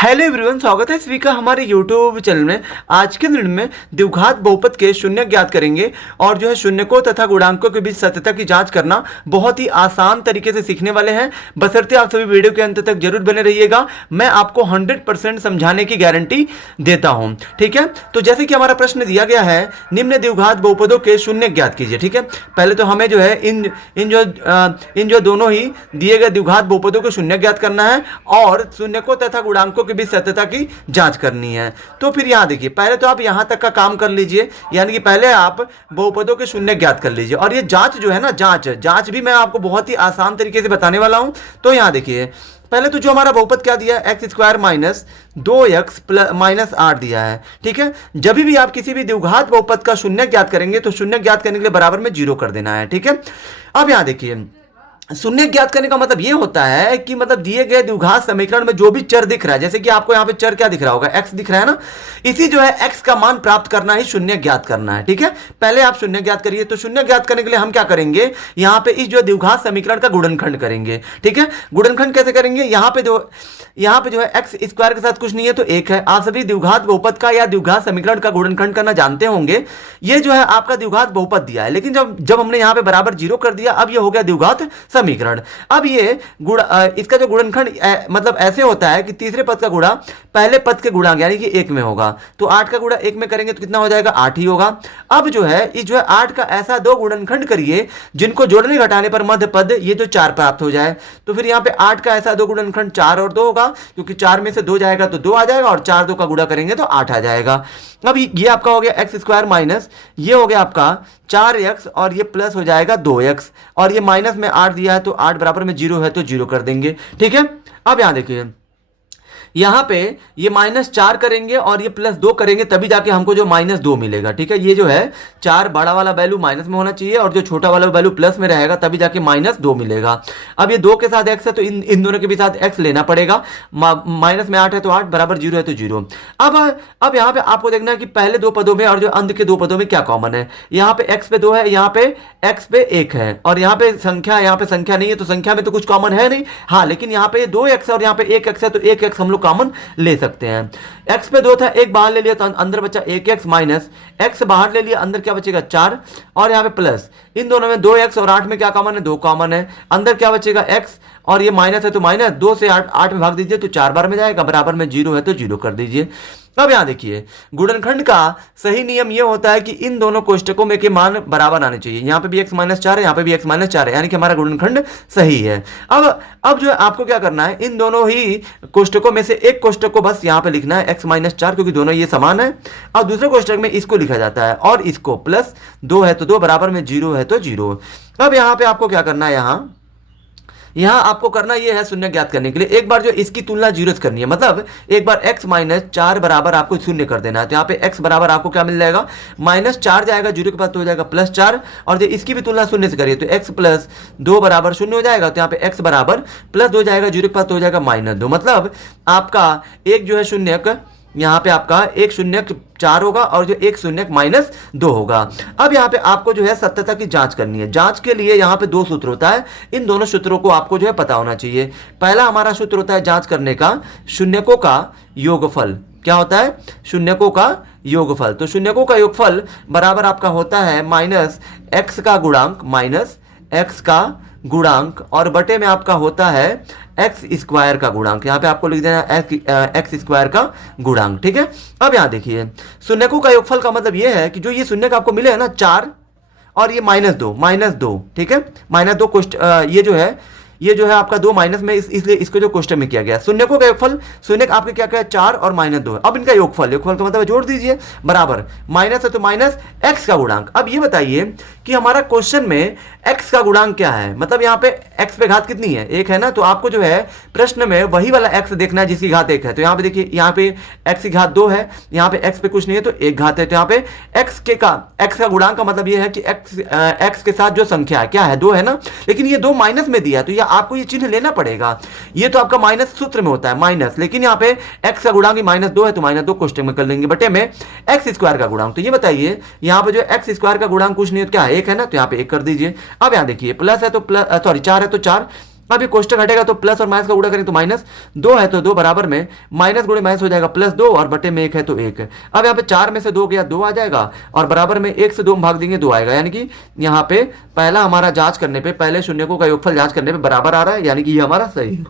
Hello everyone, स्वागत है सभी का हमारे यूट्यूब चैनल में। आज के दिन में द्विघात बहुपद के शून्य ज्ञात करेंगे और जो है शून्यकों तथा गुणांकों के बीच सत्यता की जांच करना बहुत ही आसान तरीके से सीखने वाले हैं। बशर्ते आप सभी वीडियो के अंत तक जरूर बने रहिएगा। मैं आपको 100% समझाने की गारंटी देता हूं, ठीक है। तो जैसे कि हमारा प्रश्न दिया गया है, निम्न द्विघात बहुपदों के शून्य ज्ञात कीजिए, ठीक है। पहले तो हमें जो है इन जो दोनों ही दिए गए द्विघात बहुपदों के शून्य ज्ञात करना है और शून्यकों तथा गुणांकों के बीच सत्यता की जांच करनी है। तो फिर यहां देखिए, पहले तो आप यहां तक का काम कर लीजिए, यानी कि पहले आप बहुपदों के शून्य ज्ञात कर लीजिए। और ये जांच जो है ना, जांच भी मैं आपको बहुत ही आसान तरीके से बताने वाला हूं। तो यहां देखिए, पहले तो जो हमारा बहुपद क्या दिया है, x square minus 2x minus 8 दिया है, ठीक है। जब भी आप किसी भी द्विघात बहुपद का शून्य ज्ञात करेंगे तो शून्य ज्ञात करने के लिए बराबर में 0 कर देना है, ठीक है। अब यहां देखिए, शून्य ज्ञात करने का मतलब यह होता है कि मतलब दिए गए द्विघात समीकरण में जो भी चर दिख रहा है, जैसे कि आपको यहां पे चर क्या दिख रहा होगा, x दिख रहा है ना, इसी जो है x का मान प्राप्त करना ही शून्य ज्ञात करना है, ठीक है। पहले आप शून्य ज्ञात करिए। तो शून्य ज्ञात करने के लिए हम क्या करेंगे, यहां पे इस जो द्विघात समीकरण का गुणनखंड करेंगे, ठीक है। गुणनखंड कैसे करेंगे, यहां पे जो है एक्स स्क्वायर के साथ कुछ नहीं है तो 1 है। आप सभी द्विघात बहुपद का या द्विघात समीकरण का गुणनखंड करना जानते होंगे। ये जो है आपका द्विघात बहुपद दिया है, लेकिन जब हमने यहां पे बराबर 0 कर दिया, अब ये हो गया द्विघात समीकरण। अब ये इसका जो गुणनखंड मतलब ऐसे होता है कि तीसरे पद का गुणा पहले पद के गुणांक यानी कि 1 में होगा। तो 8 का गुणा 1 में करेंगे तो कितना हो जाएगा, 8 ही होगा। अब जो है इस जो है 8 का ऐसा दो गुणनखंड करिए जिनको जोड़ने घटाने पर मध्य पद ये जो 4 प्राप्त हो जाए। तो फिर यहाँ पे 8 का ऐसा दो गुणनखंड 4 और 2 होगा, क्योंकि 4 में से 2 जाएगा तो 2 आ जाएगा और 4 2 का गुणा करेंगे तो 8 आ जाएगा। अब ये आपका हो गया एक्स स्क्वायर माइनस, ये हो गया आपका 4x और ये प्लस हो जाएगा 2x, और ये माइनस में 8 दिया है तो 8 बराबर में 0 है तो 0 कर देंगे, ठीक है। अब यहां देखिए, यहां पे ये -4 करेंगे और ये +2 करेंगे तभी जाके हमको जो -2 मिलेगा, ठीक है। ये जो है 4 बड़ा वाला वैल्यू माइनस में होना चाहिए और जो छोटा वाला वैल्यू प्लस में रहेगा तभी जाके -2 मिलेगा। अब ये 2 के साथ x है तो इन दोनों के भी साथ x लेना पड़ेगा। माइनस में 8 है तो 8, बराबर 0 है तो 0। अब यहाँ पे आपको देखना है कि पहले दो पदों में और जो अंत के दो पदों में क्या कॉमन है। यहाँ पे x पे 2 है, यहाँ पे x पे 1 है, और यहाँ पे संख्या नहीं है तो संख्या में तो कुछ कॉमन है नहीं। हाँ, लेकिन यहाँ पे 2x है और यहाँ पे 1x है तो 1x हम लोग कॉमन ले सकते हैं। x पे 2 था, 1 बाहर ले लिया तो अंदर बचा 1x माइनस x बाहर ले लिया, अंदर क्या बचेगा 4, और यहाँ पे प्लस इन दोनों में 2x और 8 में क्या कॉमन है, 2 कॉमन है। अंदर क्या बचेगा x, और ये माइनस है तो माइनस 2 से 8 में भाग दीजिए तो 4 बार में जाएगा, बराबर में 0 है तो 0 कर दीजिए। अब यहां देखिए, गुणनखंड का सही नियम यह होता है कि इन दोनों कोष्टकों में के मान बराबर आने चाहिए। यहां पे भी x-4 है, यहां पे भी x-4 है, यानी कि हमारा गुणनखंड सही है। अब जो है आपको क्या करना है, इन दोनों ही कोष्टकों में से एक कोष्टक को बस यहां पे लिखना है x-4, क्योंकि दोनों ये समान है। और दूसरे कोष्टक में इसको लिखा जाता है और इसको +2 है तो 2, बराबर में 0 है तो 0। अब यहां पे आपको क्या करना है, यहां आपको करना यह है, शून्य ज्ञात करने के लिए एक बार जो इसकी तुलना 0 से करनी है, मतलब एक बार x-4 बराबर आपको शून्य कर देना है। तो यहाँ पे x बराबर आपको क्या मिल जाएगा, -4 जाएगा, 0 के पास तो हो जाएगा +4, और जो इसकी भी तुलना शून्य से करिए तो x + 2 बराबर 0 हो जाएगा। तो यहाँ पे x बराबर +2 जाएगा, 0 के पास तो हो जाएगा -2। मतलब आपका एक जो है शून्यक, यहाँ पे आपका एक शून्यक 4 होगा और जो एक शून्यक -2 होगा। अब यहाँ पे आपको जो है सत्यता की जांच करनी है। जांच के लिए यहाँ पे 2 सूत्र होता है, इन दोनों सूत्रों को आपको जो है पता होना चाहिए। पहला हमारा सूत्र होता है जांच करने का, शून्यकों का योगफल। क्या होता है, शून्यकों का योगफल। तो शून्यकों का योगफल बराबर आपका होता है -x का गुणांक और बटे में आपका होता है एक्स स्क्वायर का गुणांक। यहाँ पे आपको लिख देना एक्स स्क्वायर का गुणांक, ठीक है। अब यहाँ देखिए, शून्यकों का योगफल का मतलब ये है कि जो ये शून्यक आपको मिले है ना 4 और ये -2, ठीक है। -2 ये जो है आपका 2 माइनस में, इसलिए इसको जो क्वेश्चन में किया गया। शून्यकों का योगफल, शून्यक आपके क्या क्या 4 और -2 है। अब इनका योगफल का मतलब जोड़ दीजिए, बराबर माइनस है तो माइनस x का गुणांक। अब ये बताइए कि हमारा क्वेश्चन में x का गुणांक क्या है, मतलब यहाँ पे x पे घात कितनी है, 1 है ना। तो आपको जो है प्रश्न में वही वाला x देखना है जिसकी घात 1 है। तो यहाँ पे देखिए, यहाँ पे x की घात 2 है, यहाँ पे x पे कुछ नहीं है तो 1 घात है। तो यहाँ पे x का गुणांक का मतलब ये है कि x के साथ जो संख्या है क्या है, 2 है ना, लेकिन ये 2 माइनस में दिया, तो आपको ये चिन्ह लेना पड़ेगा। ये तो आपका माइनस सूत्र में होता है माइनस, लेकिन यहाँ पे x का गुणांक -2 है तो -2 कोष्टक में कर लेंगे, बटे में एक्स स्क्वायर का गुणांक। तो ये बताइए, यहाँ पे जो एक्स स्क्वायर का गुणांक कुछ नहीं है, क्या 1 है ना, तो यहाँ पे 1 कर दीजिए। अब यहाँ देखिए, प्लस है तो 4 है तो 4, अब ये कोष्टक हटेगा तो प्लस और माइनस का गुणा करेंगे तो माइनस 2 है तो 2 बराबर में माइनस गुणे माइनस हो जाएगा प्लस 2 और बटे में 1 है तो 1 है। अब यहाँ पे 4 में से 2 गया 2 आ जाएगा और बराबर में 1 से 2 भाग देंगे 2 आएगा, यानी कि यहाँ पे पहला हमारा जांच करने पे, पहले शून्यकों का योगफल जांच करने पे बराबर आ रहा है, यानी कि ये हमारा सही है,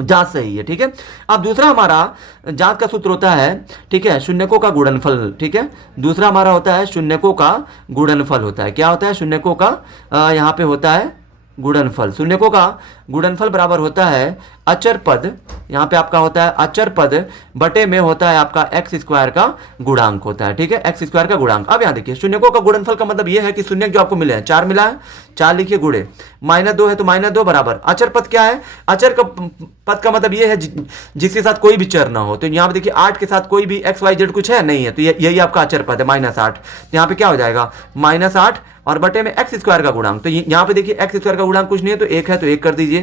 जांच सही है। ठीक है, अब दूसरा हमारा जांच का सूत्र होता है, ठीक है, शून्यकों का गुणनफल। ठीक है, दूसरा हमारा होता है शून्यकों का गुणनफल होता है। क्या होता है? शून्यकों का यहाँ पे होता है गुणनफल। शून्यकों का गुणनफल बराबर होता है अचर पद, यहाँ पे आपका होता है अचर पद बटे में होता है आपका एक्स स्क्वायर का गुणांक होता है। ठीक है, एक्स स्क्वायर का गुणांक। अब यहाँ देखिए शून्यकों का गुणनफल का मतलब ये है कि शून्य जो आपको मिले हैं 4 मिला है, 4 लिखिए गुणे -2 है तो -2 बराबर अचर पद क्या है? अचर का पद का मतलब ये है जिसके साथ कोई भी चर ना हो। तो यहाँ पे देखिए 8 के साथ कोई भी एक्स वाई जेड कुछ है नहीं है, तो यही आपका अचर पद है -8। यहाँ पे क्या हो जाएगा -8 और बटे में एक्स स्क्वायर का गुणांक। तो यहाँ पे देखिए एक्स स्क्वायर का गुणांक कुछ नहीं है तो 1 है तो 1 कर दीजिए।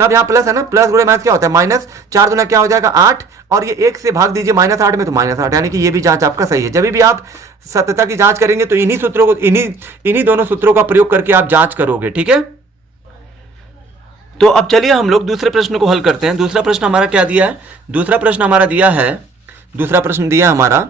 अब यहाँ प्लस है ना, प्लस गुणे माइनस क्या होता है? माइनस 4 दूना क्या हो जाएगा 8 और ये 1 से भाग दीजिए -8 में तो -8, यानी कि ये भी जांच आपका सही है। जब भी आप सत्यता की जांच करेंगे तो इन्हीं सूत्रों को इन्हीं दोनों सूत्रों का प्रयोग करके आप जांच करोगे। ठीक है, तो अब चलिए हम लोग दूसरे प्रश्न को हल करते हैं। दूसरा प्रश्न हमारा क्या दिया है? दूसरा प्रश्न हमारा दिया है, दूसरा प्रश्न दिया हमारा,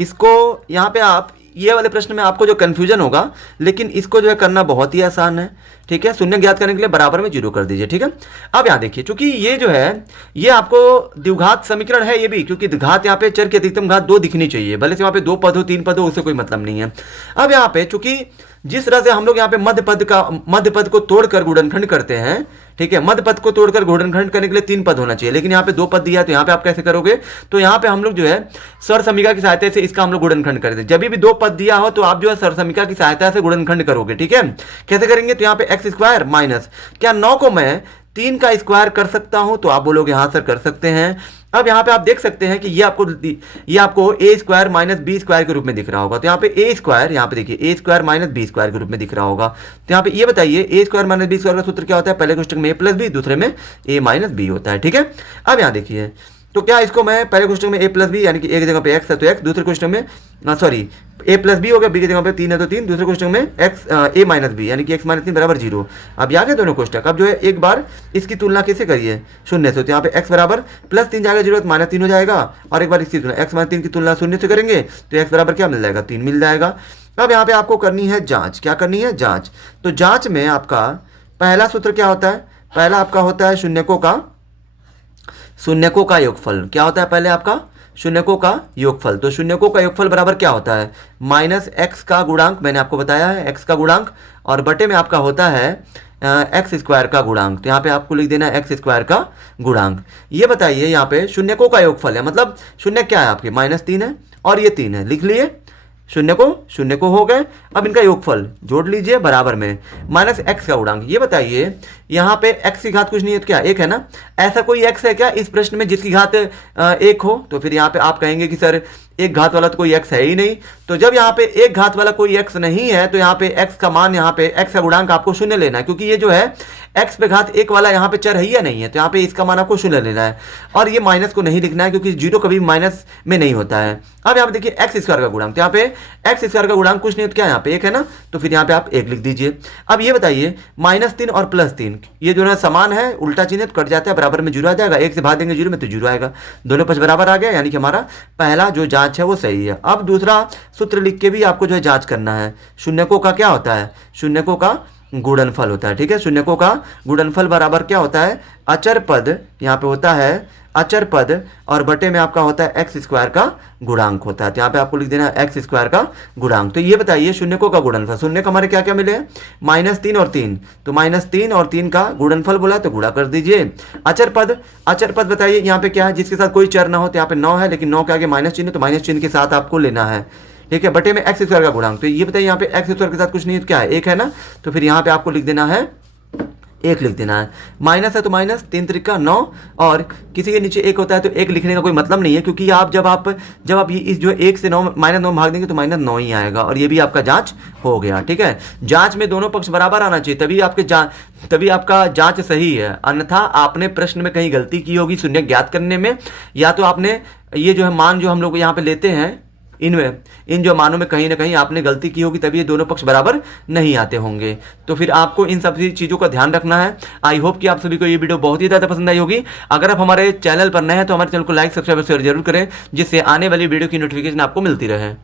इसको यहाँ पे आप ये वाले प्रश्न में आपको जो कंफ्यूजन होगा, लेकिन इसको जो है करना बहुत ही आसान है। ठीक है, शून्य ज्ञात करने के लिए बराबर में 0 कर दीजिए। ठीक है, अब यहाँ देखिए चूंकि ये जो है ये आपको द्विघात समीकरण है ये भी, क्योंकि घात यहाँ पे चर की अधिकतम घात 2 दिखनी चाहिए, भले से वहाँ पे 2 पद हो 3 पद हो, उससे कोई मतलब नहीं है। अब यहाँ पे चूंकि जिस तरह से हम लोग यहाँ पे मध्य पद को तोड़कर गुणनखंड करते हैं, ठीक है, मध्य पद को तोड़कर गुणनखंड करने के लिए 3 पद होना चाहिए, लेकिन यहाँ पे 2 पद दिया है तो यहाँ पे आप कैसे करोगे? तो यहाँ पे हम लोग जो है सर समीका की सहायता से इसका हम लोग गुणनखंड करते हैं। जब भी 2 पद दिया हो तो आप जो है सर समीका की सहायता से गुणनखंड करोगे। ठीक है, कैसे करेंगे? तो यहाँ पे एक्स स्क्वायर माइनस, क्या 9 को मैं 3 का स्क्वायर कर सकता हूं? तो आप बोलोगे हाँ सर कर सकते हैं। अब यहाँ पे आप देख सकते हैं कि ये आपको ए स्क्वायर माइनस बी स्क्वायर के रूप में दिख रहा होगा। तो यहाँ पे ए स्क्वायर, यहाँ पे देखिए ए स्क्वायर माइनस बी स्क्वायर के रूप में दिख रहा होगा। तो यहाँ पे ये बताइए ए स्क्वायर माइनस बी स्क्वायर का सूत्र क्या होता है? पहले कोष्टक में ए प्लस बी, दूसरे में ए माइनस बी होता है। ठीक है, अब यहाँ देखिए तो क्या इसको मैं पहले क्वेश्चन में ए प्लस बी, यानी कि एक जगह पे एक्स है तो एक्स, दूसरे क्वेश्चन में सॉरी ए प्लस बी हो गया, बी की जगह पे 3 है तो 3, दूसरे क्वेश्चन में एक्स ए माइनस बी, यानी कि एक्स माइनस 3 बराबर 0। अब आ गए दोनों क्वेश्चन। अब जो है एक बार इसकी तुलना कैसे करिए? शून्य से। तो यहाँ पे एक्स बराबर प्लस 3 जाएगा 0 तो -3 हो जाएगा, और एक बार इसकी तुलना एक्स -3 की तुलना शून्य से करेंगे तो एक्स बराबर क्या मिल जाएगा? 3 मिल जाएगा। अब यहाँ पे आपको करनी है जाँच। क्या करनी है? जाँच। तो जाँच में आपका पहला सूत्र क्या होता है? पहला आपका होता है शून्यकों का योगफल। क्या होता है पहले आपका? शून्यकों का योगफल। तो शून्यकों का योगफल बराबर क्या होता है? माइनस एक्स का गुणांक, मैंने आपको बताया है एक्स का गुणांक, और बटे में आपका होता है एक्स स्क्वायर का गुणांक। तो यहाँ पे आपको लिख देना है एक्स स्क्वायर का गुणांक। ये बताइए यहाँ पे शून्यकों का योगफल है, मतलब शून्य क्या है आपके? -3 है और ये 3 है, लिख लिए शून्य को हो गए। अब इनका योगफल जोड़ लीजिए बराबर में माइनस एक्स का गुणांक। ये बताइए यहाँ पे एक्स की घात कुछ नहीं है तो क्या 1 है ना? ऐसा कोई एक्स है क्या इस प्रश्न में जिसकी घात 1 हो? तो फिर यहाँ पे आप कहेंगे कि सर एक घात वाला तो कोई एक्स है ही नहीं। तो जब यहाँ पे एक घात वाला कोई एक्स नहीं है तो यहाँ पे एक्स का मान, यहाँ पे एक्स का गुणांक आपको 0 लेना है, क्योंकि ये जो है एक्स पे घात 1 वाला यहाँ पे चर है या नहीं है, तो यहाँ पे इसका मान आपको 0 लेना है, और ये माइनस को नहीं लिखना है क्योंकि 0 कभी माइनस में नहीं होता है। अब यहाँ पे देखिए एक्स स्क्वायर का गुणांक, तो यहाँ पे एक्स स्क्वायर का गुणांक कुछ नहीं, तो क्या यहाँ पे 1 है ना? तो फिर यहाँ पे आप 1 लिख दीजिए। अब ये बताइए -3 और +3 ये जो है समान है, उल्टा चिन्ह कट जाता है, बराबर में 0 आ जाएगा, 1 से भाग देंगे 0 में तो 0 आएगा, दोनों पक्ष बराबर आ गया, यानी कि हमारा पहला जो जांच है वो सही है। अब दूसरा सूत्र लिख के भी आपको जो है जांच करना है। शून्यकों का क्या होता है? शून्यकों का गुणनफल होता है। ठीक है, शून्यकों का गुणनफल बराबर क्या होता है? अचर पद, यहाँ पे होता है अचर पद, और बटे में आपका होता है एक्स स्क्वायर का गुणांक होता है। तो यहाँ पे आपको लिख देना है एक्स स्क्वायर का गुणांक। तो ये बताइए शून्यकों का गुणनफल, शून्य का हमारे क्या क्या मिले हैं? -3 और 3, तो -3 और 3 का गुणनफल बोला तो गुणा कर दीजिए। अचर पद बताइए यहाँ पे क्या है? जिसके साथ कोई चर ना हो, तो यहाँ पे 9 है, लेकिन 9 के आगे माइनस चिन्ह, तो माइनस चिन्ह के साथ आपको लेना है। ठीक है, बटे में एक्स स्क्वायर का गुणांक। तो ये बताइए यहाँ पे एक्स स्क्वायर के साथ कुछ नहीं है तो क्या है? 1 है ना? तो फिर यहाँ पे आपको लिख देना है 1 लिख देना है। माइनस है तो माइनस, 3 त्रिका 9, और किसी के नीचे 1 होता है तो 1 लिखने का कोई मतलब नहीं है, क्योंकि आप जब आप ये इस जो 1 से 9 -9 भाग देंगे तो -9 ही आएगा, और ये भी आपका जांच हो गया। ठीक है, जांच में दोनों पक्ष बराबर आना चाहिए, तभी आपका जांच सही है। अन्यथा आपने प्रश्न में कहीं गलती की होगी शून्य ज्ञात करने में, या तो आपने ये जो है मान जो हम लोग यहाँ पे लेते हैं इनमें इन जो मानों में कहीं ना कहीं आपने गलती की होगी, तभी ये दोनों पक्ष बराबर नहीं आते होंगे। तो फिर आपको इन सभी चीज़ों का ध्यान रखना है। आई होप कि आप सभी को ये वीडियो बहुत ही ज़्यादा पसंद आई होगी। अगर आप हमारे चैनल पर नए हैं तो हमारे चैनल को लाइक, सब्सक्राइब और शेयर जरूर करें, जिससे आने वाली वीडियो की नोटिफिकेशन आपको मिलती रहे।